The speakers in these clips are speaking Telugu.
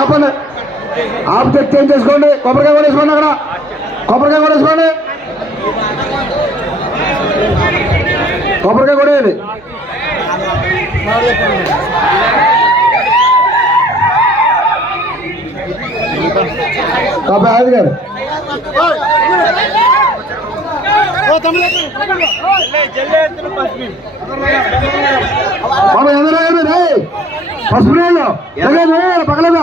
ఆపండి, ఆపితే చేంజ్ చేసుకోండి. కొబ్బరికాయ కూడా వేసుకోండి, అక్కడ కొబ్బరికాయ కూడా వేసుకోండి, కొబ్బరికాయ కూడా వేయాలి. అది గారు పసుపు నీళ్ళు పక్కన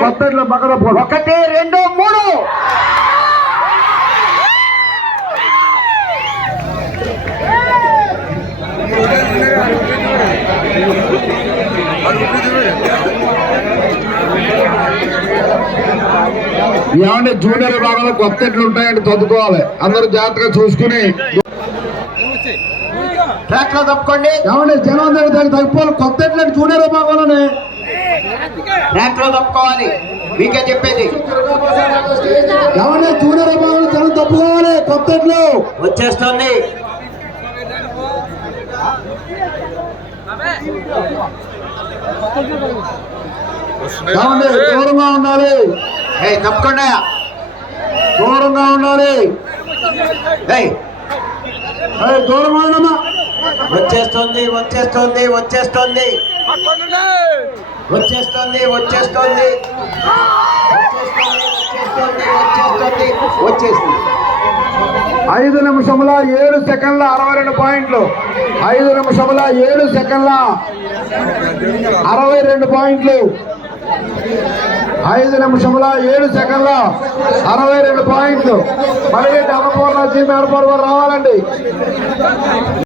కొత్తట్లో పక్కన 1 2 3 ఏమంటే జూనియర్ భాగంలో కొత్త ఎట్లు ఉంటాయంటే చదువుకోవాలి, అందరూ జాగ్రత్తగా చూసుకుని ట్రాక్ లో తప్పుకోండి. ఏమంటే జనం దగ్గర తగ్గిపోవాలి, కొత్త ఎట్లు జూనియర్ భాగంలోనే ట్రాక్ లో తప్పుకోవాలి. మీకే చెప్పేది, ఏమంటే జూనియర్ భాగంలో జనం తప్పుకోవాలి, కొత్త ఎట్లు వచ్చేస్తుంది. దూరంగా ఉండాలి, తప్పకుండా దూరంగా ఉండాలి, దూరంగా ఉండమ్మా. వచ్చేస్తుంది వచ్చేస్తుంది వచ్చేస్తుంది వచ్చేస్తుంది వచ్చేస్తుంది వచ్చేస్తుంది. 5 నిమిషముల 7 సెకండ్ల 62 పాయింట్లు. 5 నిమిషముల 7 సెకండ్ల 62 పాయింట్లు. 5 నిమిషముల 7 సెకండ్ల 62 పాయింట్లు. మళ్ళీ అన్నపూర్ణ టీం ఏర్పాటు రావాలండి.